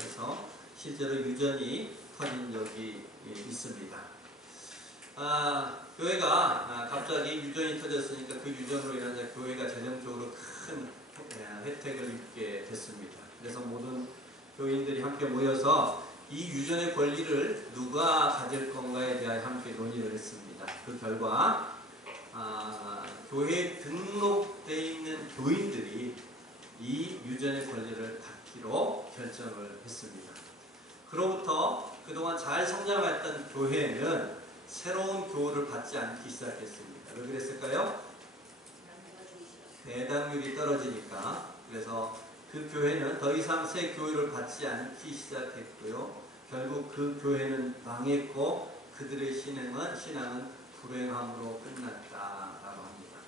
현장에서 실제로 유전이 터진 적이 있습니다. 교회가 갑자기 유전이 터졌으니까 그 유전으로 인해서 교회가 재정적으로 큰 혜택을 입게 됐습니다. 그래서 모든 교인들이 함께 모여서 이 유전의 권리를 누가 가질 건가에 대하여 함께 논의를 했습니다. 그 결과 교회에 등록되어 있는 교인들이 이 유전의 권리를 갖기로 결정을 했습니다. 그로부터 그동안 잘 성장했던 교회는 새로운 교우를 받지 않기 시작했습니다. 왜 그랬을까요? 배당률이 떨어지니까. 그래서 그 교회는 더 이상 새 교우를 받지 않기 시작했고요. 결국 그 교회는 망했고 그들의 신앙은 불행함으로 끝났다라고 합니다.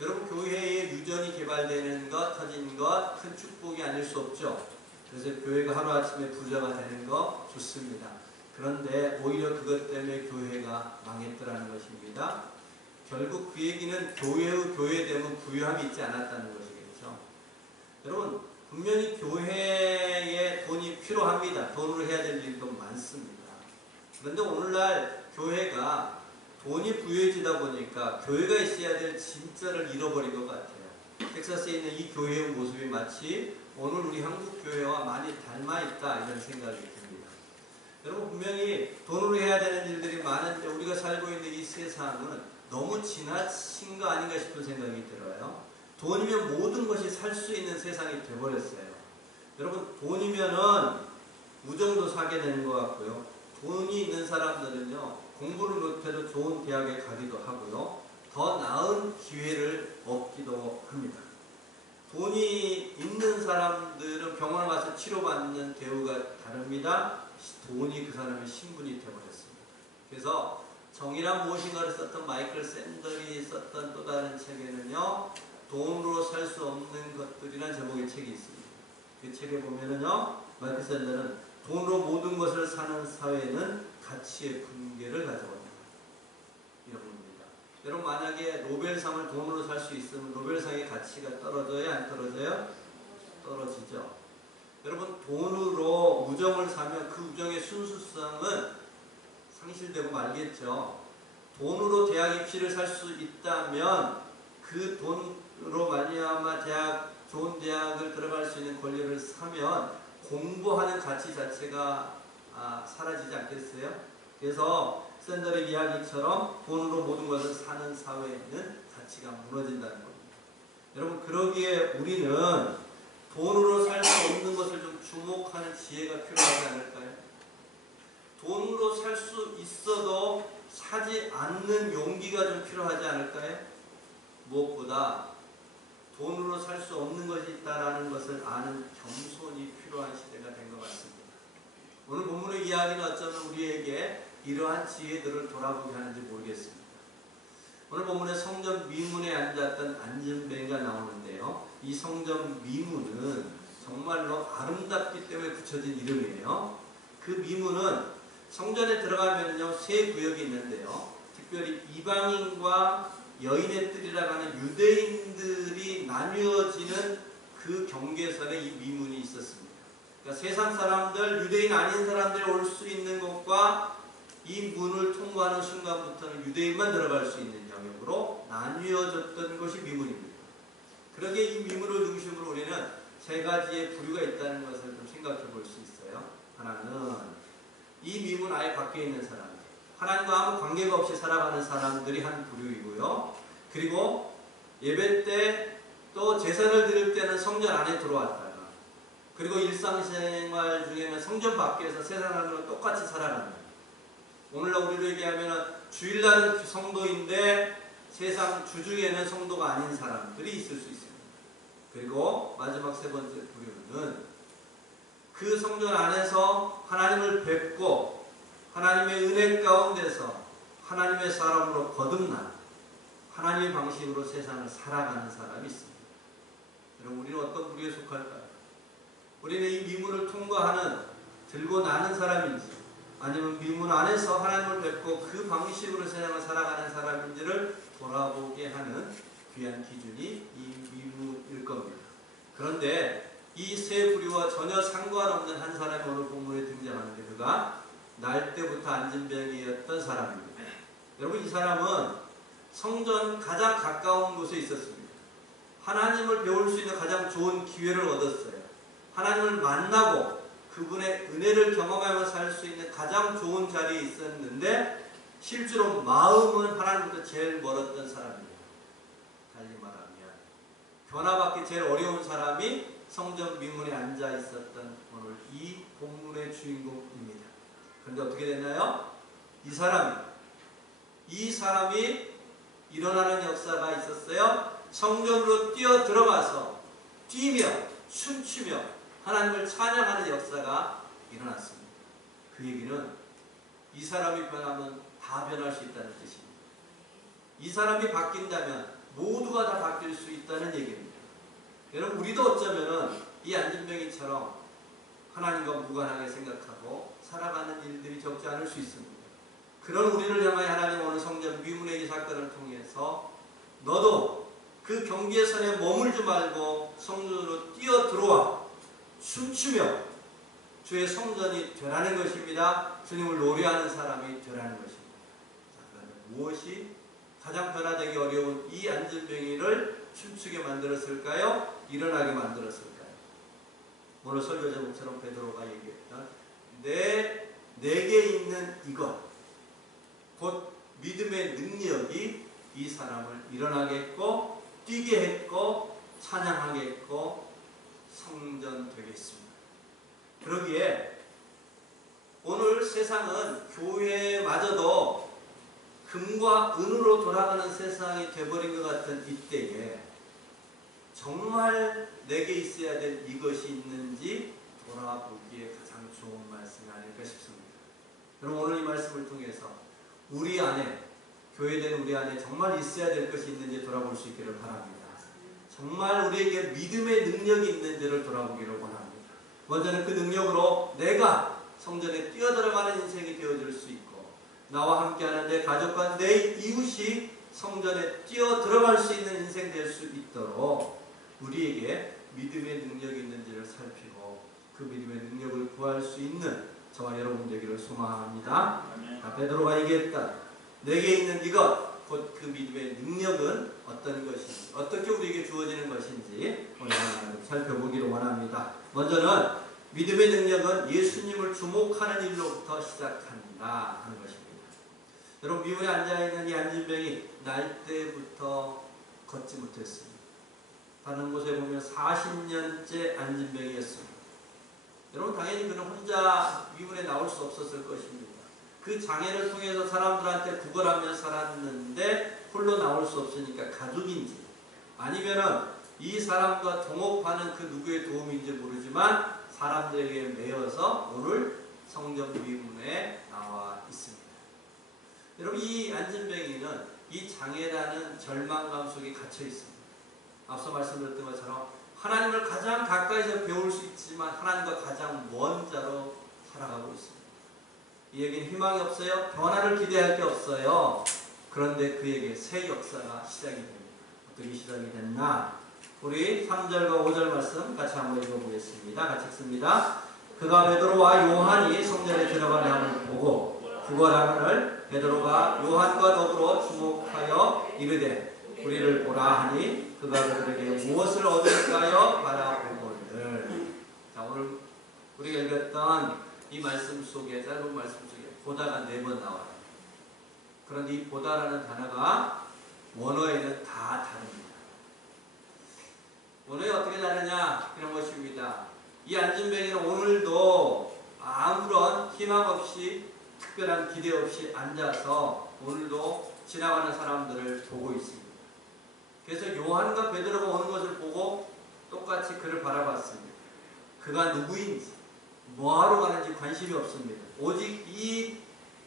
여러분, 교회의 유전이 개발되는 것, 터진 것, 큰 축복이 아닐 수 없죠. 그래서 교회가 하루아침에 부자가 되는 거 좋습니다. 그런데 오히려 그것 때문에 교회가 망했더라는 것입니다. 결국 그 얘기는 교회의 교회됨은 부유함이 있지 않았다는 것이겠죠. 여러분, 분명히 교회에 돈이 필요합니다. 돈으로 해야 될 일도 많습니다. 그런데 오늘날 교회가 돈이 부유해지다 보니까 교회가 있어야 될 진짜를 잃어버린 것 같아요. 텍사스에 있는 이 교회의 모습이 마치 오늘 우리 한국 교회와 많이 닮아있다, 이런 생각이 듭니다. 여러분, 분명히 돈으로 해야 되는 일들이 많은데 우리가 살고 있는 이 세상은 너무 지나친 거 아닌가 싶은 생각이 들어요. 돈이면 모든 것이 살 수 있는 세상이 되어버렸어요. 여러분, 돈이면은 우정도 사게 되는 것 같고요. 돈이 있는 사람들은요, 공부를 못해도 좋은 대학에 가기도 하고요. 더 나은 기회를 얻기도 합니다. 돈이 있는 사람들은 병원에 가서 치료받는 대우가 다릅니다. 돈이 그 사람의 신분이 되어버렸습니다. 그래서 정의란 무엇인가를 썼던 마이클 샌들이 썼던 또 다른 책에는요, 돈으로 살 수 없는 것들이라는 제목의 책이 있습니다. 그 책에 보면은요, 마이클 샌들은 돈으로 모든 것을 사는 사회는 가치의 붕괴를 가져온다, 이런 겁니다. 여러분, 만약에 노벨상을 돈으로 살 수 있으면 노벨상의 가치가 떨어져요? 안 떨어져요? 떨어지죠. 여러분, 돈으로 우정을 사면 그 우정의 순수성은 상실되고 말겠죠. 돈으로 대학 입시를 살 수 있다면 그 돈으로 말미암아 좋은 대학을 들어갈 수 있는 권리를 사면 공부하는 가치 자체가 사라지지 않겠어요? 그래서 샌들의 이야기처럼 돈으로 모든 것을 사는 사회에는 가치가 무너진다는 겁니다. 여러분, 그러기에 우리는 돈으로 살 수 없는 것을 좀 주목하는 지혜가 필요하지 않을까요? 돈으로 살 수 있어도 사지 않는 용기가 좀 필요하지 않을까요? 무엇보다 돈으로 살 수 없는 것이 있다는 것을 아는 겸손이 필요한 시대가 된 것 같습니다. 오늘 본문의 이야기는 어쩌면 우리에게 이러한 지혜들을 돌아보게 하는지 모르겠습니다. 오늘 본문에 성전 미문에 앉았던 안전뱅이가 나오는데요. 이 성전 미문은 정말로 아름답기 때문에 붙여진 이름이에요. 그 미문은 성전에 들어가면요, 세 구역이 있는데요. 특별히 이방인과 여인의 뜰이라고 하는 유대인들이 나뉘어지는 그 경계선에 이 미문이 있었습니다. 그러니까 세상 사람들, 유대인 아닌 사람들이 올 수 있는 곳과 이 문을 통과하는 순간부터는 유대인만 들어갈 수 있는 영역으로 나뉘어졌던 것이 미문입니다. 그러기에 이 미문을 중심으로 우리는 세 가지의 부류가 있다는 것을 좀 생각해 볼 수 있어요. 하나는 이 미문 아예 밖에 있는 사람들, 하나님과 아무 관계가 없이 살아가는 사람들이 한 부류이고요. 그리고 예배 때 또 제사를 드릴 때는 성전 안에 들어왔다가, 그리고 일상생활 중에는 성전 밖에서 세 사람으로 똑같이 살아가는, 오늘날 우리로 얘기하면 주일날은 성도인데 세상 주중에는 성도가 아닌 사람들이 있을 수 있습니다. 그리고 마지막 세 번째 부류는 그 성전 안에서 하나님을 뵙고 하나님의 은혜 가운데서 하나님의 사람으로 거듭난 하나님의 방식으로 세상을 살아가는 사람이 있습니다. 여러분, 우리는 어떤 부류에 속할까요? 우리는 이 미문을 통과하는, 들고 나는 사람인지, 아니면 미문 안에서 하나님을 뵙고 그 방식으로 세상을 살아가는 사람인지를 돌아보게 하는 귀한 기준이 이 미문일 겁니다. 그런데 이 세 부류와 전혀 상관없는 한 사람이 오늘 본문에 등장하는데 그가 날 때부터 안진병이었던 사람입니다. 여러분 이 사람은 성전 가장 가까운 곳에 있었습니다. 하나님을 배울 수 있는 가장 좋은 기회를 얻었어요. 하나님을 만나고 그분의 은혜를 경험하며 살 수 있는 가장 좋은 자리에 있었는데 실제로 마음은 하나님부터 제일 멀었던 사람입니다. 달리 말하면 변화받기 제일 어려운 사람이 성전 미문에 앉아 있었던 오늘 이 본문의 주인공입니다. 그런데 어떻게 됐나요? 이 사람이 일어나는 역사가 있었어요. 성전으로 뛰어 들어가서 뛰며 춤추며 하나님을 찬양하는 역사가 일어났습니다. 그 얘기는 이 사람이 변하면 다 변할 수 있다는 뜻입니다. 이 사람이 바뀐다면 모두가 다 바뀔 수 있다는 얘기입니다. 여러분 우리도 어쩌면은 이 안진병이처럼 하나님과 무관하게 생각하고 살아가는 일들이 적지 않을 수 있습니다. 그런 우리를 향하여 하나님 오늘 성전 미문의 이 사건을 통해서 너도 그 경계의 선에 머물지 말고 성전으로 뛰어 들어와 춤추며 주의 성전이 되라는 것입니다. 주님을 노래하는 사람이 되라는 것입니다. 자, 그러면 무엇이 가장 변화되기 어려운 이 안진병이를 춤추게 만들었을까요? 일어나게 만들었을까요? 오늘 설교 제목처럼 베드로가 얘기했던 내게 있는 이것 곧 믿음의 능력이 이 사람을 일어나게 했고 뛰게 했고 찬양하게 했고 성전되게 했습니다. 그러기에 오늘 세상은 교회마저도 금과 은으로 돌아가는 세상이 되어버린 것 같은 이때에 정말 내게 있어야 될 이것이 있는지 돌아보기에 가장 좋은 말씀이 아닐까 싶습니다. 여러분 오늘 이 말씀을 통해서 우리 안에 교회된 우리 안에 정말 있어야 될 것이 있는지 돌아볼 수 있기를 바랍니다. 정말 우리에게 믿음의 능력이 있는지를 돌아보기를 원합니다. 먼저는 그 능력으로 내가 성전에 뛰어들어가는 인생이 되어줄 수 있고 나와 함께하는 내 가족과 내 이웃이 성전에 뛰어들어갈 수 있는 인생 될 수 있도록 우리에게 믿음의 능력이 있는지를 살피고 그 믿음의 능력을 구할 수 있는 저와 여러분 되기를 소망합니다. 베드로가 얘기했다. 내게 있는 이것 곧 그 믿음의 능력은 어떤 것인지 어떻게 우리에게 주어지는 것인지 오늘 하나님 살펴보기를 원합니다. 먼저는 믿음의 능력은 예수님을 주목하는 일로부터 시작한다 하는 것입니다. 여러분 미문에 앉아있는 이 안진병이 날 때부터 걷지 못했습니다. 다른 곳에 보면 40년째 안진병이었습니다. 여러분 당연히 그는 혼자 미문에 나올 수 없었을 것입니다. 그 장애를 통해서 사람들한테 구걸하며 살았는데 홀로 나올 수 없으니까 가족인지 아니면은 이 사람과 동업하는 그 누구의 도움인지 모르지만 사람들에게 매여서 오늘 성전 미문에 나와 있습니다. 여러분 이 안진병이는 이 장애라는 절망감 속에 갇혀 있습니다. 앞서 말씀드렸던 것처럼 하나님을 가장 가까이서 배울 수 있지만 하나님과 가장 먼 자로 살아가고 있습니다. 이 얘기는 희망이 없어요. 변화를 기대할 게 없어요. 그런데 그에게 새 역사가 시작이 됩니다. 어떻게 시작이 됐나? 우리 3절과 5절 말씀 같이 한번 읽어보겠습니다. 같이 읽습니다. 그가 베드로와 요한이 성전에 들어가려 함을 보고 구걸하거늘 베드로가 요한과 더불어 주목하여 이르되 우리를 보라 하니 그가 그들에게 무엇을 얻을까요? 바라보거늘. 자 오늘 우리가 읽었던 이 말씀 속에 짧은 말씀 속에 보다가 4번 나와요. 그런데 이 보다라는 단어가 원어에는 다 다릅니다. 원어에 어떻게 다르냐? 이런 것입니다. 이 안진병이는 오늘도 아무런 희망 없이 특별한 기대 없이 앉아서 오늘도 지나가는 사람들을 보고 있습니다. 그래서 요한과 베드로가 오는 것을 보고 똑같이 그를 바라봤습니다. 그가 누구인지 뭐하러 가는지 관심이 없습니다. 오직 이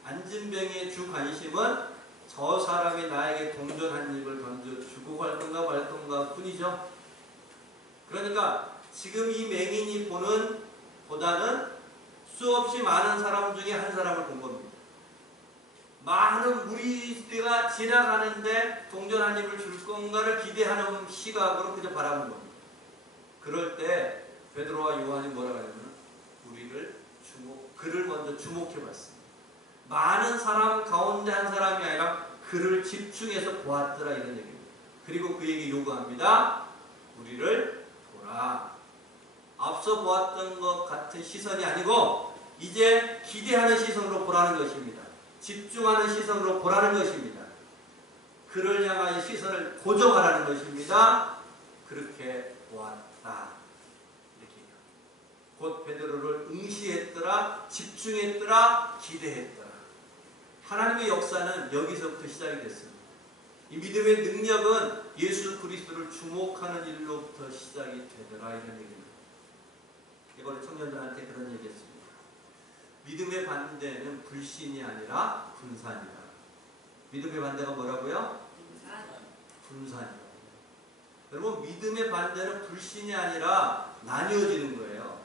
안진병의 주 관심은 저 사람이 나에게 동전 한 입을 던져주고 갈 건가 말 건가 뿐이죠. 그러니까 지금 이 맹인이 보는 보다는 수없이 많은 사람 중에 한 사람을 본 겁니다. 많은 무리가 지나가는데 동전 한 입을 줄 건가를 기대하는 시각으로 그저 바라본 겁니다. 그럴 때 베드로와 요한이 뭐라고 하냐면 그를 먼저 주목해 봤습니다. 많은 사람 가운데 한 사람이 아니라 그를 집중해서 보았더라 이런 얘기입니다. 그리고 그에게 요구합니다. 우리를 보라. 앞서 보았던 것 같은 시선이 아니고 이제 기대하는 시선으로 보라는 것입니다. 집중하는 시선으로 보라는 것입니다. 그를 향하여 시선을 고정하라는 것입니다. 그렇게 보았다. 이렇게 얘기합니다. 곧 베드로를 응시했더라, 집중했더라, 기대했더라. 하나님의 역사는 여기서부터 시작이 됐습니다. 이 믿음의 능력은 예수 그리스도를 주목하는 일로부터 시작이 되더라 이런 얘기입니다. 이번에 청년들한테 그런 얘기했습니다. 믿음의 반대는 불신이 아니라 분산이다. 믿음의 반대가 뭐라고요? 분산이다. 여러분, 믿음의 반대는 불신이 아니라 나뉘어지는 거예요.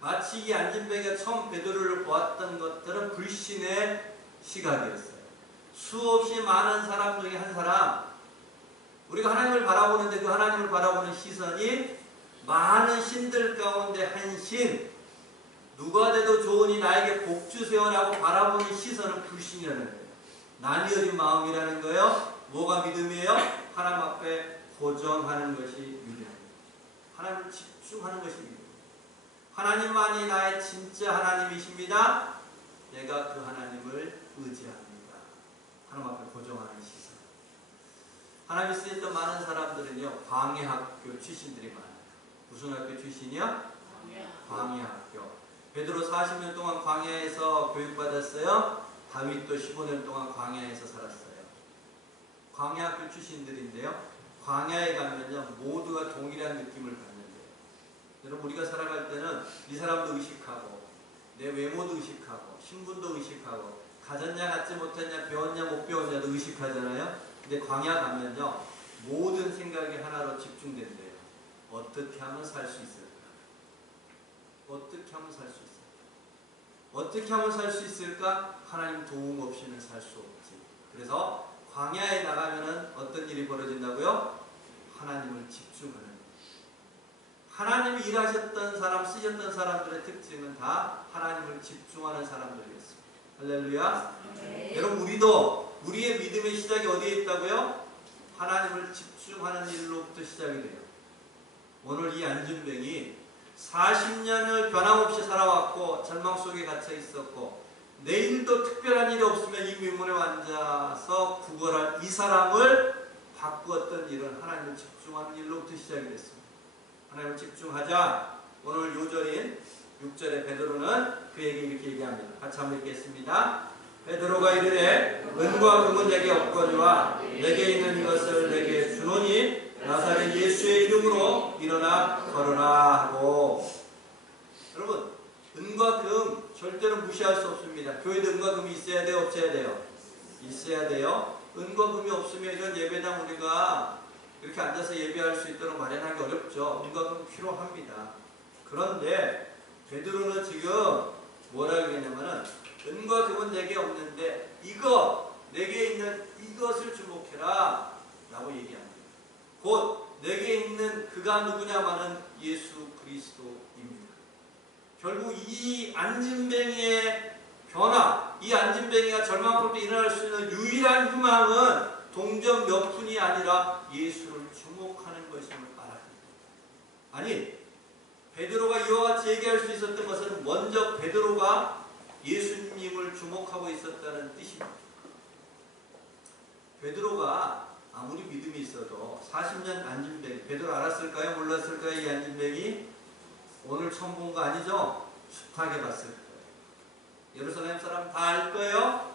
마치 이 안진뱅이가 처음 베드로를 보았던 것들은 불신의 시각이었어요. 수없이 많은 사람 중에 한 사람, 우리가 하나님을 바라보는데 그 하나님을 바라보는 시선이 많은 신들 가운데 한 신, 누가 돼도 좋으니 나에게 복 주세요라고 바라보는 시선은 불신이라는 거예요. 나뉘어진 마음이라는 거예요. 뭐가 믿음이에요? 하나님 앞에 고정하는 것이 믿음입니다. 하나님을 집중하는 것이 믿음. 하나님만이 나의 진짜 하나님이십니다. 내가 그 하나님을 의지합니다. 하나님 앞에 고정하는 시선. 하나님이 쓰였던 많은 사람들은요, 광야학교 출신들이 많아요. 무슨 학교 출신이요? 광야학교. 베드로 40년 동안 광야에서 교육받았어요. 다윗도 15년 동안 광야에서 살았어요. 광야학교 출신들인데요. 광야에 가면요, 모두가 동일한 느낌을 받는데요. 여러분, 우리가 살아갈 때는 이 사람도 의식하고 내 외모도 의식하고 신분도 의식하고 가졌냐 갖지 못했냐 배웠냐 못 배웠냐도 의식하잖아요. 근데 광야 가면요, 모든 생각이 하나로 집중된대요. 어떻게 하면 살 수 있을까? 어떻게 하면 살 수 있을까? 어떻게 하면 살 수 있을까? 하나님 도움 없이는 살 수 없지. 그래서 광야에 나가면은 어떤 일이 벌어진다고요? 하나님을 집중하는 것. 하나님이 일하셨던 사람, 쓰셨던 사람들의 특징은 다 하나님을 집중하는 사람들이었습니다. 할렐루야. 네. 여러분, 우리도 우리의 믿음의 시작이 어디에 있다고요? 하나님을 집중하는 일로부터 시작이 돼요. 오늘 이 안준병이 40년을 변함없이 살아왔고 절망 속에 갇혀 있었고 내일도 특별한 일이 없으면 이 민문에 앉아서 구걸할 이 사람을 바꾸었던 일은 하나님을 집중하는 일로부터 시작이 됐습니다. 하나님을 집중하자. 오늘 요절인 6절에 베드로는 그에게 이렇게 얘기합니다. 같이 한번 읽겠습니다. 베드로가 이르되 은과 금은 내게 없거니와 내게 있는 이것을 내게 주노니 나사렛 예수의 이름으로 일어나 걸어라 하고. 여러분, 은과 금 절대로 무시할 수 없습니다. 교회도 은과 금이 있어야 돼요? 없어야 돼요? 있어야 돼요. 은과 금이 없으면 이런 예배당 우리가 이렇게 앉아서 예배할 수 있도록 마련하기 어렵죠. 은과 금은 필요합니다. 그런데 베드로는 지금 뭐라고 했냐면은 은과 금은 내게 없는데 이거 내게 있는 이것을 주목해라 라고 얘기합니다. 곧 내게 있는 그가 누구냐마는 예수 그리스도입니다. 결국 이 안진뱅이의 변화, 이 안진뱅이가 절망으로부터 일어날 수 있는 유일한 희망은 동정 몇 분이 아니라 예수를 주목하는 것임을 알아야 합니다. 아니, 베드로가 이와 같이 얘기할 수 있었던 것은 먼저 베드로가 예수님을 주목하고 있었다는 뜻입니다. 베드로가 아무리 믿음이 있어도 40년 안진뱅이, 베드로 알았을까요? 몰랐을까요? 이 안진뱅이? 오늘 처음 본 거 아니죠? 숱하게 봤을 거예요. 예루살렘 사람 다 알 거예요?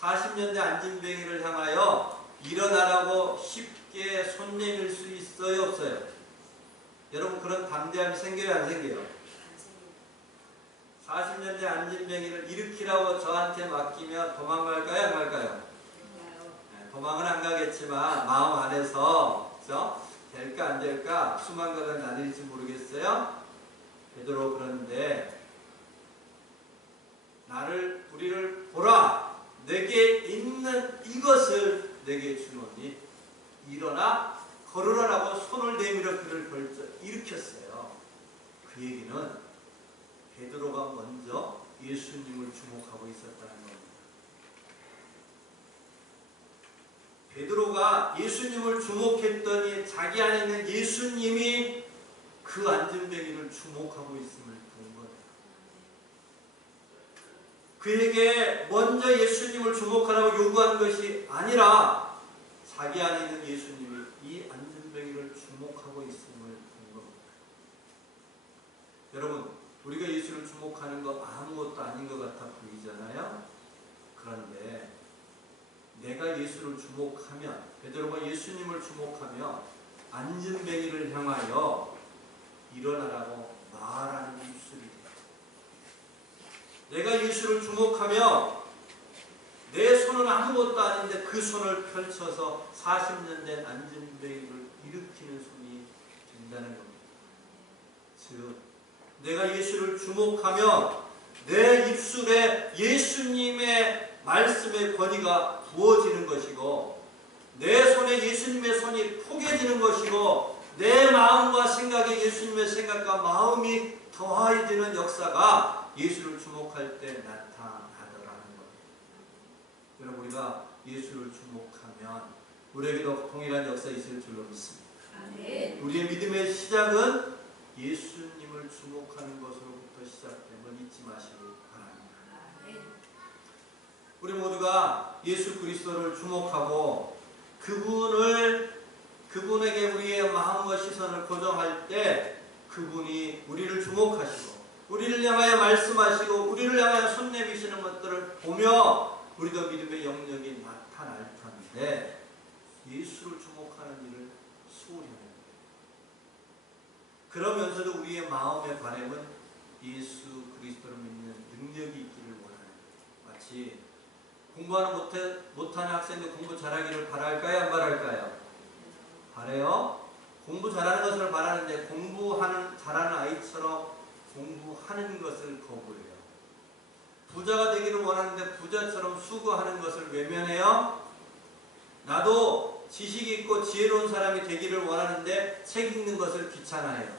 40년 대 안진뱅이를 향하여 일어나라고 쉽게 손 내밀 수 있어요? 없어요? 여러분, 그런 담대함이 생겨요? 안 생겨요? 40년 대 안진뱅이를 일으키라고 저한테 맡기면 도망갈까요? 안 갈까요? 도망은 안 가겠지만 마음 안에서, 그죠? 될까 안 될까 수만각은 나뉠지 모르겠어요. 베드로, 그런데 우리를 보라. 내게 있는 이것을 내게 주노니 일어나 걸으라라고 손을 내밀어 그를 벌써 일으켰어요. 그 얘기는 베드로가 먼저 예수님을 주목하고 있었다는 겁니다. 베드로가 예수님을 주목했더니 자기 안에 있는 예수님이 그 안전뱅이를 주목하고 있음을 본 거예요. 그에게 먼저 예수님을 주목하라고 요구한 것이 아니라 자기 안에 있는 예수님이 이 안전뱅이를 주목하고 있음을 본 겁니다. 여러분, 우리가 예수를 주목하는 거 아무것도 아닌 것 같아 보이잖아요. 그런데 내가 예수를 주목하면, 베드로가 예수님을 주목하며 안전뱅이를 향하여 일어나라고 말하는 입술이 돼요. 내가 예수를 주목하며 내 손은 아무것도 아닌데 그 손을 펼쳐서 40년 된 안전뱅이를 일으키는 손이 된다는 겁니다. 즉, 내가 예수를 주목하며 내 입술에 예수님의 말씀의 권위가 부어지는 것이고, 내 손에 예수님의 손이 포개지는 것이고, 내 마음과 생각에 예수님의 생각과 마음이 더해지는 역사가 예수를 주목할 때 나타나더라는 겁니다. 여러분, 우리가 예수를 주목하면 우리에게도 동일한 역사 있을 줄로 믿습니다. 우리의 믿음의 시작은 예수님을 주목하는 것으로부터 시작됨을 잊지 마시기 바랍니다. 우리 모두가 예수 그리스도를 주목하고 그분에게 우리의 마음과 시선을 고정할 때 그분이 우리를 주목하시고 우리를 향하여 말씀하시고 우리를 향하여 손 내미시는 것들을 보며 우리도 믿음의 영역이 나타날 텐데, 예수를 주목하는 일을 소홀히 합니다. 그러면서도 우리의 마음의 바람은 예수 그리스도를 믿는 능력이 있기를 원하는, 마치 공부하는 못하는 학생들 공부 잘하기를 바랄까요? 안 바랄까요? 바래요? 공부 잘하는 것을 바라는데 잘하는 아이처럼 공부하는 것을 거부해요. 부자가 되기를 원하는데 부자처럼 수고하는 것을 외면해요. 나도 지식이 있고 지혜로운 사람이 되기를 원하는데 책 읽는 것을 귀찮아해요.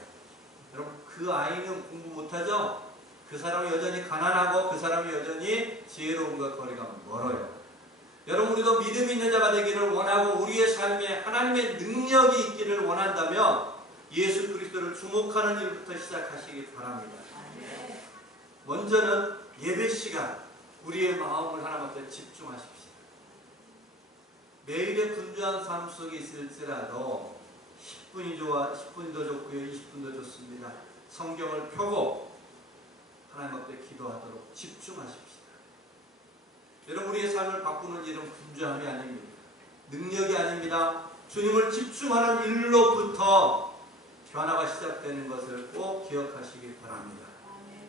여러분, 그 아이는 공부 못하죠? 그 사람은 여전히 가난하고 그 사람은 여전히 지혜로움과 거리가 멀어요. 여러분, 우리도 믿음 있는 자가 되기를 원하고 우리의 삶에 하나님의 능력이 있기를 원한다면 예수 그리스도를 주목하는 일부터 시작하시기 바랍니다. 먼저는 예배 시간, 우리의 마음을 하나님 앞에 집중하십시오. 매일의 분주한 삶 속에 있을지라도 10분이 좋아, 10분도 좋고요, 20분도 좋습니다. 성경을 펴고 하나님 앞에 기도하도록 집중하십시오. 여러분, 우리의 삶을 바꾸는 일은 분주함이 아닙니다. 능력이 아닙니다. 주님을 집중하는 일로부터 변화가 시작되는 것을 꼭 기억하시기 바랍니다.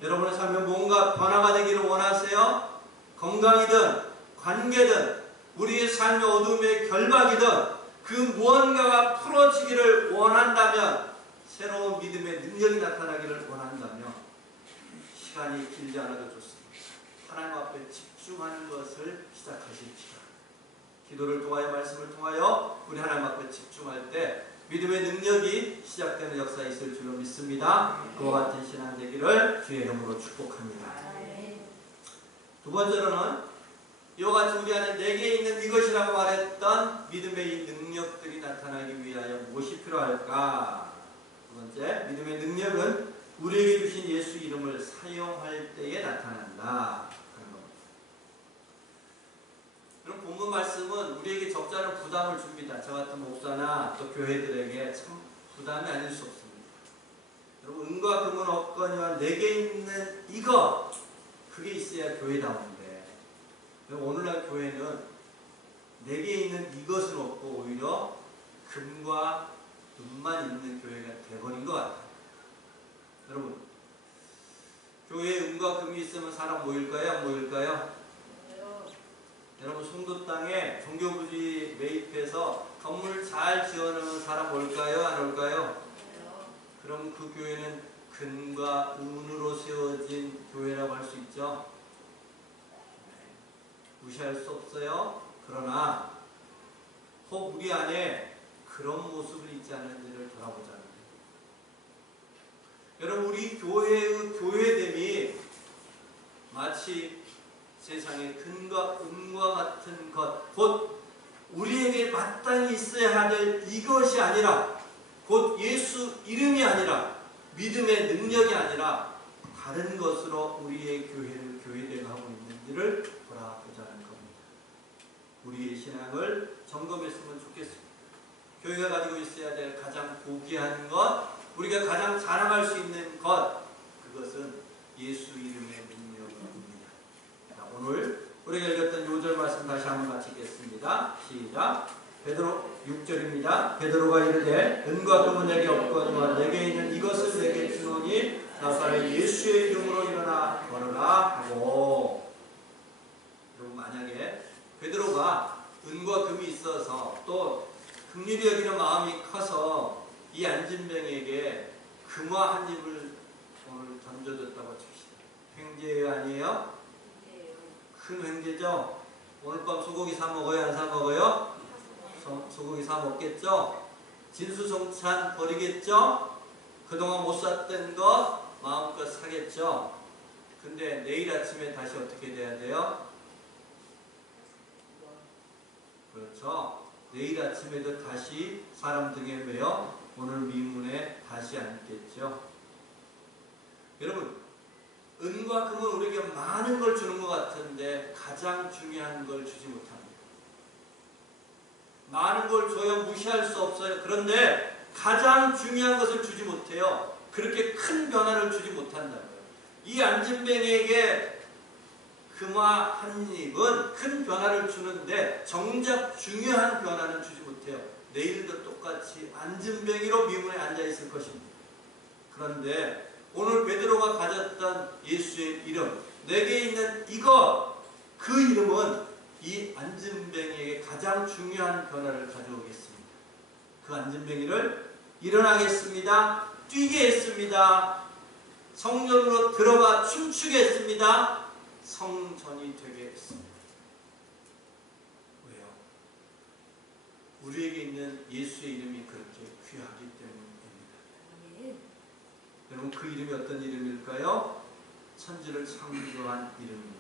여러분의 삶에 뭔가 변화가 되기를 원하세요? 건강이든 관계든 우리의 삶의 어둠의 결박이든 그 무언가가 풀어지기를 원한다면, 새로운 믿음의 능력이 나타나기를 원한다면 시간이 길지 않아도 좋습니다. 하나님 앞에 집중하는 것을 시작하십시오. 기도를 통하여 말씀을 통하여 우리 하나님 앞에 집중할 때 믿음의 능력이 시작되는 역사 있을 줄로 믿습니다. 그와 같은 신앙 되기를 주의 이름으로 축복합니다. 두 번째로는 이와 같이 우리 안에 내게 있는 이것이라고 말했던 믿음의 이 능력들이 나타나기 위하여 무엇이 필요할까? 두 번째, 믿음의 능력은 우리에게 주신 예수 이름을 사용할 때에 나타난다. 그럼 본문 말씀은 우리에게 적지 않은 부담을 줍니다. 저 같은 목사나 또 교회들에게 참 부담이 아닐 수 없습니다. 여러분, 은과 금은 없거니와 내게 있는 이것, 그게 있어야 교회다운데, 오늘날 교회는 내게 있는 이것은 없고 오히려 금과 은만 있는 교회가 되어버린 것 같아요. 여러분, 교회에 은과 금이 있으면 사람 모일까요? 안 모일까요? 여러분, 송도 땅에 종교부지 매입해서 건물 잘 지어놓은 사람 올까요? 안 올까요? 그럼 그 교회는 금과 은으로 세워진 교회라고 할 수 있죠? 무시할 수 없어요. 그러나 혹 우리 안에 그런 모습을 잊지 않은지를 돌아보자는 거예요. 여러분, 우리 교회의 교회됨이 마치 세상의 금과 은과 같은 것, 곧 우리에게 마땅히 있어야 될 이것이 아니라, 곧 예수 이름이 아니라, 믿음의 능력이 아니라 다른 것으로 우리의 교회를 교회되고 하고 있는지를 돌아보자는 겁니다. 우리의 신앙을 점검했으면 좋겠습니다. 교회가 가지고 있어야 될 가장 고귀한 것, 우리가 가장 자랑할 수 있는 것, 그것은 예수 이름의 능력입니다. 자, 오늘 우리가 읽었던 요절 말씀 다시 한번 같이 읽겠습니다. 시작. 베드로 6절입니다. 베드로가 이르되 은과 금은 내게 없거니와 내게 있는 이것을 내게 주노니 나사렛 예수의 이름으로 일어나 걸어라 하고. 여러분, 만약에 베드로가 은과 금이 있어서 또 긍휼히 여기는 마음이 커서 이 안진뱅에게 금화 한 입을 오늘 던져줬다고 칩시다. 횡재예요, 아니에요? 큰 횡재죠? 오늘 밤 소고기 사 먹어요, 안 사 먹어요? 소고기 사 먹겠죠? 진수성찬 버리겠죠? 그동안 못 샀던 것 마음껏 사겠죠? 근데 내일 아침에 다시 어떻게 돼야 돼요? 그렇죠? 내일 아침에도 다시 사람 등에 매여 오늘 미문에 다시 앉겠죠? 여러분, 은과 금은 우리에게 많은 걸 주는 것 같은데 가장 중요한 걸 주지 못합니다. 많은 걸 줘야 무시할 수 없어요. 그런데 가장 중요한 것을 주지 못해요. 그렇게 큰 변화를 주지 못한다고요. 이 안진뱅에게 금화 한 입은 큰 변화를 주는데 정작 중요한 변화는 주지 못해요. 내일도 똑같이 안진뱅이로 미문에 앉아있을 것입니다. 그런데 오늘 베드로가 가졌던 예수의 이름, 내게 있는 이것, 그 이름은 이 안진뱅이에게 가장 중요한 변화를 가져오겠습니다. 그 안진뱅이를 일어나겠습니다. 뛰게 했습니다. 성전으로 들어가 춤추게 했습니다. 성전이 되게 했습니다. 왜요? 우리에게 있는 예수의 이름이 그렇게 귀하기 때문입니다. 여러분, 그 이름이 어떤 이름일까요? 천지를 창조한 이름입니다.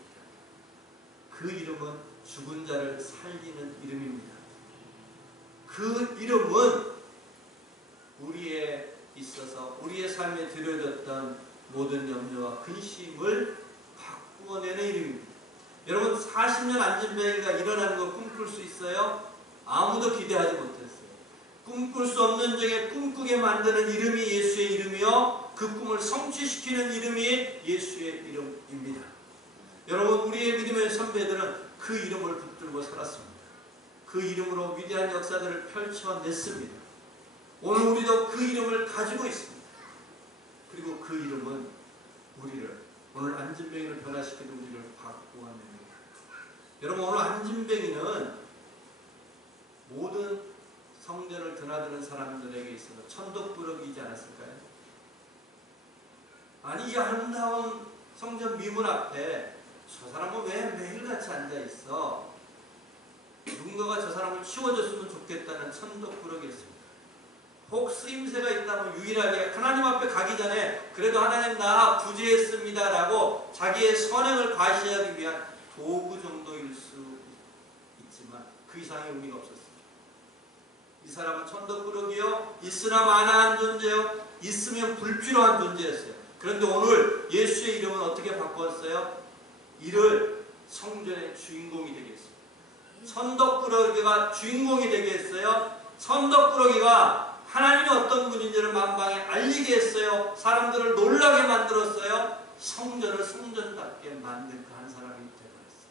그 이름은 죽은 자를 살리는 이름입니다. 그 이름은 우리에 있어서 우리의 삶에 들여졌던 모든 염려와 근심을 바꾸어내는 이름입니다. 여러분, 40년 안진뱅이가 일어나는 걸 꿈꿀 수 있어요? 아무도 기대하지 못했어요. 꿈꿀 수 없는 적에 꿈꾸게 만드는 이름이 예수의 이름이요, 그 꿈을 성취시키는 이름이 예수의 이름입니다. 여러분, 우리의 믿음의 선배들은 그 이름을 붙들고 살았습니다. 그 이름으로 위대한 역사들을 펼쳐냈습니다. 오늘 우리도 그 이름을 가지고 있습니다. 그리고 그 이름은 우리를, 오늘 안진뱅이를 변화시키는 우리를 바꾸어냅니다. 여러분, 오늘 안진뱅이는 모든 성전을 드나드는 사람들에게 있어서 천덕꾸러기이지 않았을까요? 아니, 이 아름다운 성전 미문 앞에 저 사람은 왜 매일같이 앉아있어? 누군가가 저 사람을 치워줬으면 좋겠다는 천덕꾸러기였습니다. 혹 쓰임새가 있다면 유일하게 하나님 앞에 가기 전에 그래도 하나님 나 구제했습니다 라고 자기의 선행을 과시하기 위한 도구 정도일 수 있지만 그 이상의 의미가 없었습니다. 이 사람은 천덕꾸러기요, 있으나 마나한 존재요, 있으면 불필요한 존재였어요. 그런데 오늘 예수의 이름은 어떻게 바꿨어요? 이를 성전의 주인공이 되게 했습니다. 천덕꾸러기가 주인공이 되게 했어요. 천덕꾸러기가 하나님이 어떤 분인지를 만방에 알리게 했어요. 사람들을 놀라게 만들었어요. 성전을 성전답게 만든 그 한 사람이 되어버렸어요.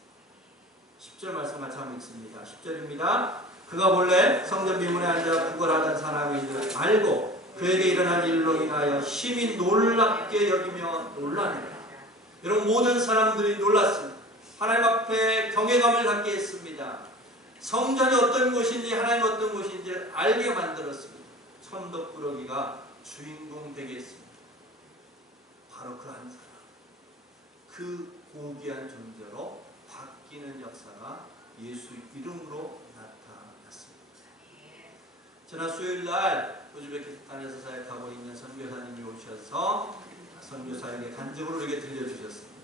10절 말씀 같이 한번 읽습니다. 10절입니다. 그가 본래 성전 미문에 앉아 구걸하던 사람인 줄 알고 그에게 일어난 일로 인하여 심히 놀랍게 여기며 놀라네요. 여러분, 모든 사람들이 놀랐습니다. 하나님 앞에 경외감을 갖게 했습니다. 성전이 어떤 곳인지 하나님 어떤 곳인지를 알게 만들었습니다. 천덕꾸러기가 주인공 되게 했습니다. 바로 그 한 사람, 그 고귀한 존재로 바뀌는 역사가 예수 이름으로 나타났습니다. 지난 수요일날 우즈베키스탄에서 사역하고 있는 선교사님이 오셔서 선교사에게 간증으로 이렇게 들려주셨습니다.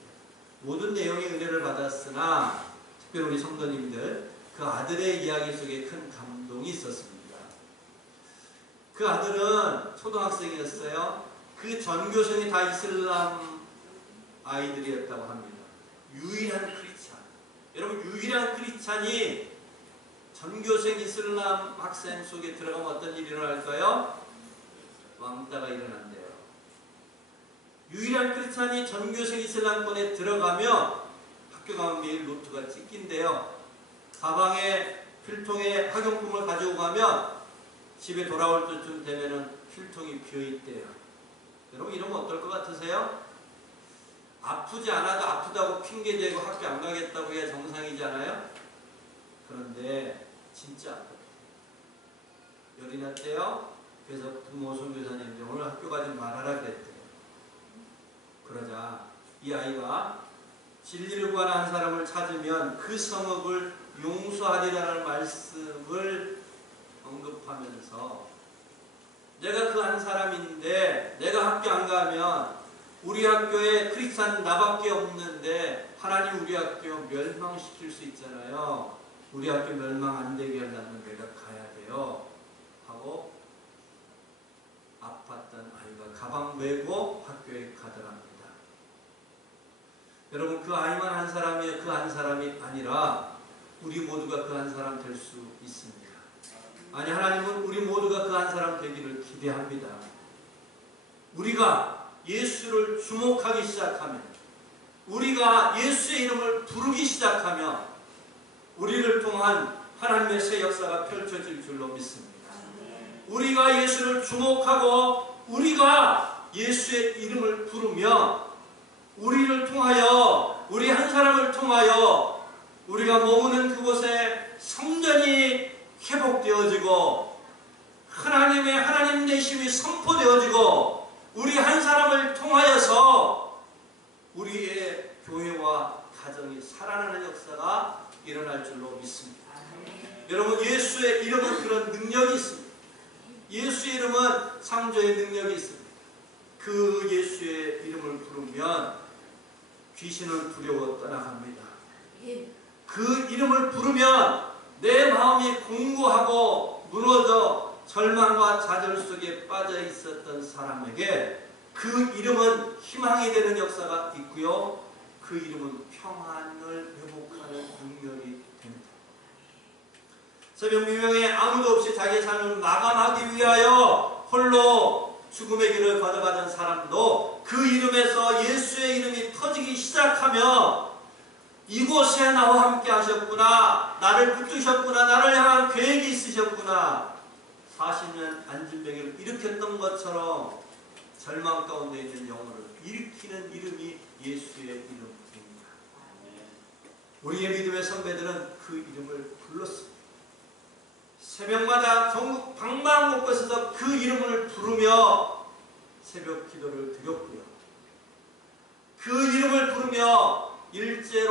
모든 내용의 은혜를 받았으나 특별히 우리 성도님들 그 아들의 이야기 속에 큰 감동이 있었습니다. 그 아들은 초등학생이었어요. 그 전교생이 다 이슬람 아이들이었다고 합니다. 유일한 크리스찬. 여러분, 유일한 크리스찬이 전교생 이슬람 학생 속에 들어가면 어떤 일이 일어날까요? 왕따가 일어난대요. 유일한 크리스찬이 전교생 이슬람권에 들어가면 학교 가면 매일 노트가 찍힌대요. 가방에 필통에 학용품을 가지고 가면 집에 돌아올 때쯤 되면은 필통이 비어있대요. 여러분, 이러면 어떨 것 같으세요? 아프지 않아도 아프다고 핑계대고 학교 안 가겠다고 해야 정상이잖아요? 그런데 진짜 아팠대요. 열이 났대요. 그래서 부모 선교사님이 오늘 학교 가지 말아라 그랬대요. 그러자 이 아이가 진리를 구하는 한 사람을 찾으면 그 성읍을 용서하리라는 말씀을 언급하면서 내가 그 한 사람인데 내가 학교 안 가면 우리 학교에 크리스찬 나밖에 없는데 하나님 우리 학교 멸망시킬 수 있잖아요. 우리 학교 멸망 안 되게 하려면 내가 가야 돼요. 하고 아팠던 아이가 가방 메고 학교에 가더랍니다. 여러분, 그 아이만 한 사람이 그 한 사람이 아니라 우리 모두가 그 한 사람 될 수 있습니다. 아니, 하나님은 우리 모두가 그 한 사람 되기를 기대합니다. 우리가 예수를 주목하기 시작하면, 우리가 예수의 이름을 부르기 시작하면 우리를 통한 하나님의 새 역사가 펼쳐질 줄로 믿습니다. 우리가 예수를 주목하고 우리가 예수의 이름을 부르며 우리를 통하여, 우리 한 사람을 통하여 우리가 머무는 그곳에 성전이 회복되어지고 하나님의 하나님 되심이 선포되어지고 우리 한 사람을 통하여서 우리의 교회와 가정이 살아나는 역사가 일어날 줄로 믿습니다. 여러분, 예수의 이름은 그런 능력이 있습니다. 예수의 이름은 창조의 능력이 있습니다. 그 예수의 이름을 부르면 귀신은 두려워 떠나갑니다. 그 이름을 부르면 내 마음이 공고하고 무너져 절망과 좌절 속에 빠져 있었던 사람에게 그 이름은 희망이 되는 역사가 있고요. 그 이름은 평안을 회복하는 능력이 됩니다. 새벽 미명에 아무도 없이 자기의 삶을 마감하기 위하여 홀로 죽음의 길을 걸어가던 사람도 그 이름에서 예수의 이름이 터지기 시작하며 이곳에 나와 함께 하셨구나, 나를 붙드셨구나, 나를 향한 계획이 있으셨구나, 40년 안진병을 일으켰던 것처럼 절망 가운데 있는 영혼을 일으키는 이름이 예수의 이름입니다. 우리의 믿음의 선배들은 그 이름을 불렀습니다. 새벽마다 전국 방방곳곳에서 그 이름을 부르며 새벽 기도를 드렸고요. 그 이름을 부르며 일제의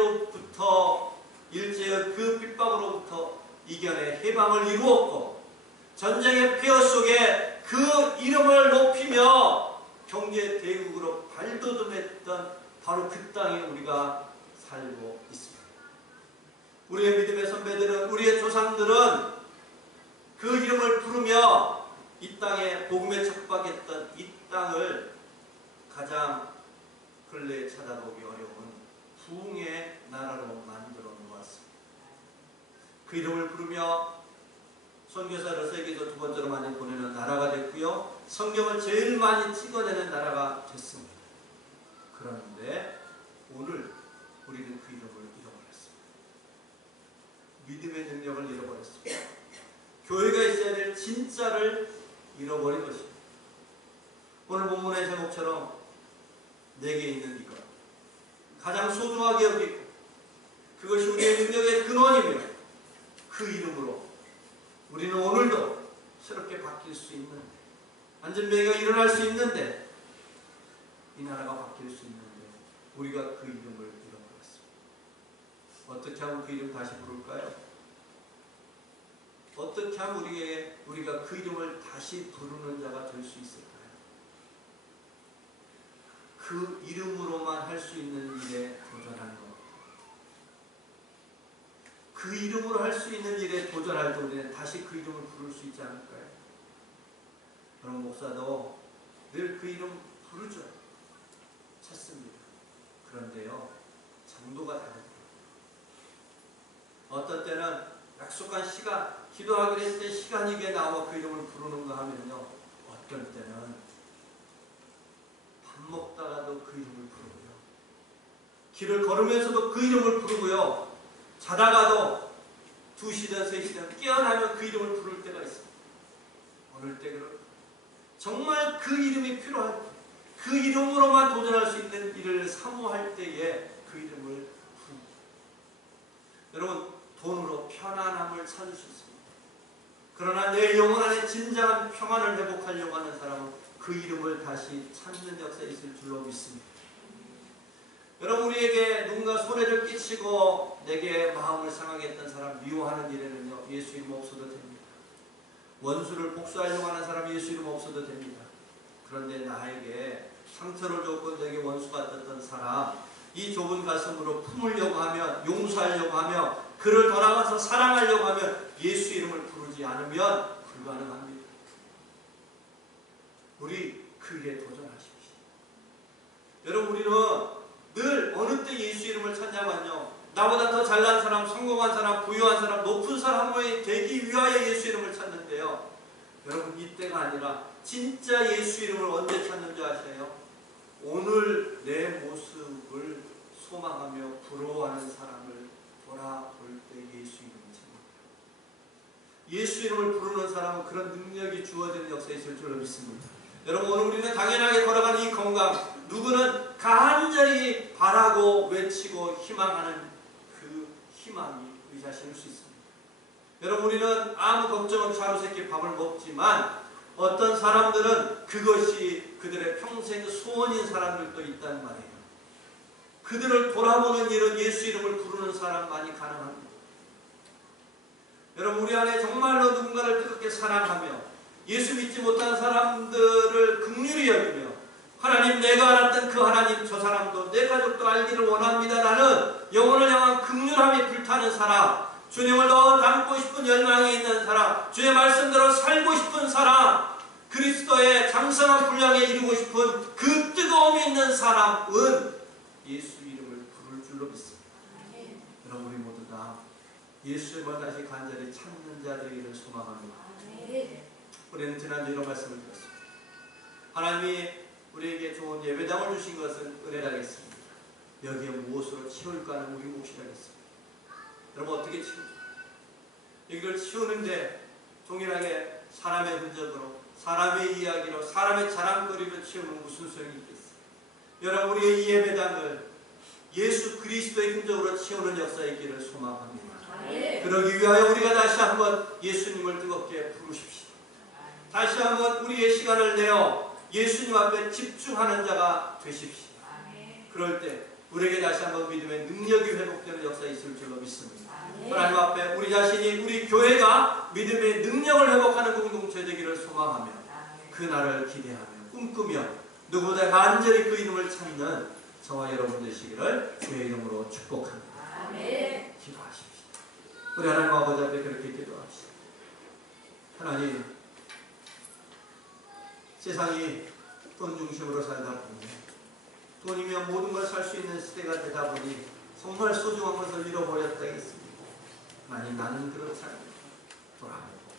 그 핍박으로부터 이겨내 해방을 이루었고, 전쟁의 폐허 속에 그 이름을 높이며 경제 대국으로 발돋움했던 바로 그 땅에 우리가 살고 있습니다. 우리의 믿음의 선배들은, 우리의 조상들은 그 이름을 부르며 이 땅에 복음에 척박했던 이 땅을 가장 근래에 찾아보기 어려운 부흥의 나라로 만들어 놓았습니다. 그 이름을 부르며 선교사를 세계에서 두 번째로 많이 보내는 나라가 됐고요. 성경을 제일 많이 찍어내는 나라가 됐습니다. 그런데 오늘 우리는 그 이름을 잃어버렸습니다. 믿음의 능력을 잃어버렸습니다. 교회가 있어야 될 진짜를 잃어버린 것입니다. 오늘 본문의 제목처럼 내게 있는 이것, 가장 소중하게 여기고 그것이 우리의 능력의 근원이며 그 이름으로 우리는 오늘도 새롭게 바뀔 수 있는데, 안전병이가 일어날 수 있는데, 이 나라가 바뀔 수 있는데 우리가 그 이름을 잃어버렸습니다. 어떻게 하면 그 이름 다시 부를까요? 어떻게 하면 우리가 그 이름을 다시 부르는 자가 될 수 있을까요? 그 이름으로만 할 수 있는 일에 도전하는 것. 그 이름으로 할 수 있는 일에 도전할 때 우리는 다시 그 이름을 부를 수 있지 않을까요? 그럼 목사도 늘 그 이름 부르죠. 찾습니다. 그런데요, 정도가 다릅니다. 어떤 때는 약속한 시간, 기도하기로 했을 때 시간이 게 나와 그 이름을 부르는가 하면요, 어떤 때는 밥 먹다가도 그 이름을 부르고요, 길을 걸으면서도 그 이름을 부르고요, 자다가도 2시든 3시든 깨어나면 그 이름을 부를 때가 있습니다. 어느 때 그럴까? 정말 그 이름이 필요할 때, 그 이름으로만 도전할 수 있는 일을 사모할 때에 그 이름을 부릅니다. 여러분, 돈으로 편안함을 찾을 수 있습니다. 그러나 내 영혼 안에 진정한 평안을 회복하려고 하는 사람은 그 이름을 다시 찾는 역사에 있을 줄로 믿습니다. 여러분, 우리에게 누군가 손해를 끼치고 내게 마음을 상하게 했던 사람 미워하는 일에는요, 예수 이름 없어도 됩니다. 원수를 복수하려고 하는 사람 예수 이름 없어도 됩니다. 그런데 나에게 상처를 줬고 내게 원수가 됐던 사람, 이 좁은 가슴으로 품으려고 하면, 용서하려고 하며 그를 돌아가서 사랑하려고 하면 예수 이름을 부르지 않으면 불가능합니다. 우리 그 일에 도전하십시오. 여러분, 우리는 늘 어느 때 예수 이름을 찾냐면요, 나보다 더 잘난 사람, 성공한 사람, 부유한 사람, 높은 사람이 되기 위하여 예수 이름을 찾는데요, 여러분, 이때가 아니라 진짜 예수 이름을 언제 찾는 줄 아세요? 오늘 내 모습을 소망하며 부러워하는 사람을 돌아볼 때 예수 이름을 찾는다. 예수 이름을 부르는 사람은 그런 능력이 주어지는 역사에 있을 줄로 믿습니다. 여러분, 오늘 우리는 당연하게 걸어가는 이 건강, 누구는 간절히 바라고 외치고 희망하는 그 희망이 우리 자신일 수 있습니다. 여러분, 우리는 아무 걱정 없이 하루 세끼 밥을 먹지만 어떤 사람들은 그것이 그들의 평생 소원인 사람들도 있단 말이에요. 그들을 돌아보는 일은 예수 이름을 부르는 사람만이 가능합니다. 여러분, 우리 안에 정말로 누군가를 뜨겁게 사랑하며 예수 믿지 못하는 사람들을 긍휼히 여기며, 하나님, 내가 알았던 그 하나님, 저 사람도 내 가족도 알기를 원합니다. 라는 영혼을 향한 긍휼함이 불타는 사람, 주님을 더 닮고 싶은 열망이 있는 사람, 주의 말씀대로 살고 싶은 사람, 그리스도의 장성한 분량에 이루고 싶은 그 뜨거움이 있는 사람은 예수 이름을 부를 줄로 믿습니다. 여러분, 우리 모두 다 예수님을 다시 간절히 찾는 자들이기를 소망합니다. 우리는 지난주 이런 말씀을 드렸습니다. 하나님이 우리에게 좋은 예배당을 주신 것은 은혜라겠습니다. 여기에 무엇으로 치울까 하는 우리 몫이라겠습니다. 여러분, 어떻게 치우죠? 이걸 치우는데 동일하게 사람의 흔적으로, 사람의 이야기로, 사람의 자랑거리로 치우면 무슨 소용이 있겠어요? 여러분, 우리의 이 예배당을 예수 그리스도의 흔적으로 치우는 역사의 길을 소망합니다. 그러기 위하여 우리가 다시 한번 예수님을 뜨겁게 부르십시오. 다시 한번 우리의 시간을 내어 예수님 앞에 집중하는 자가 되십시오. 그럴 때 우리에게 다시 한번 믿음의 능력이 회복되는 역사에 있을 줄로 믿습니다. 하나님 앞에 우리 자신이, 우리 교회가 믿음의 능력을 회복하는 공동체 되기를 소망하며 그날을 기대하며 꿈꾸며 누구보다 간절히 그 이름을 찾는 저와 여러분 되시기를 주의 이름으로 축복합니다. 기도하십시오. 우리 하나님 아버지 앞에 그렇게 기도합시다. 하나님, 세상이 돈 중심으로 살다 보니, 돈이면 모든 걸 살 수 있는 시대가 되다 보니 정말 소중한 것을 잃어버렸다 했습니다. 아니, 나는 그렇지 않습니다. 돌아보고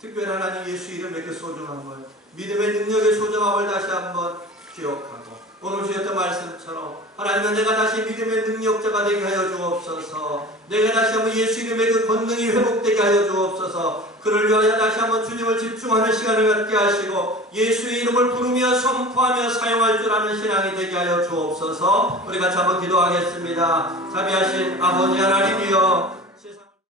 특별히 하나님 예수 이름의 그 소중함을, 믿음의 능력의 소중함을 다시 한번 기억하고, 오늘 주셨던 말씀처럼 하나님은 내가 다시 믿음의 능력자가 되게 하여 주옵소서. 내가 다시 한번 예수 이름의 그 권능이 회복되게 하여 주옵소서. 그를 위하여 다시 한번 주님을 집중하는 시간을 갖게 하시고 예수의 이름을 부르며 선포하며 사용할 줄 아는 신앙이 되게 하여 주옵소서. 우리 같이 한번 기도하겠습니다. 자비하신 아버지 하나님이여,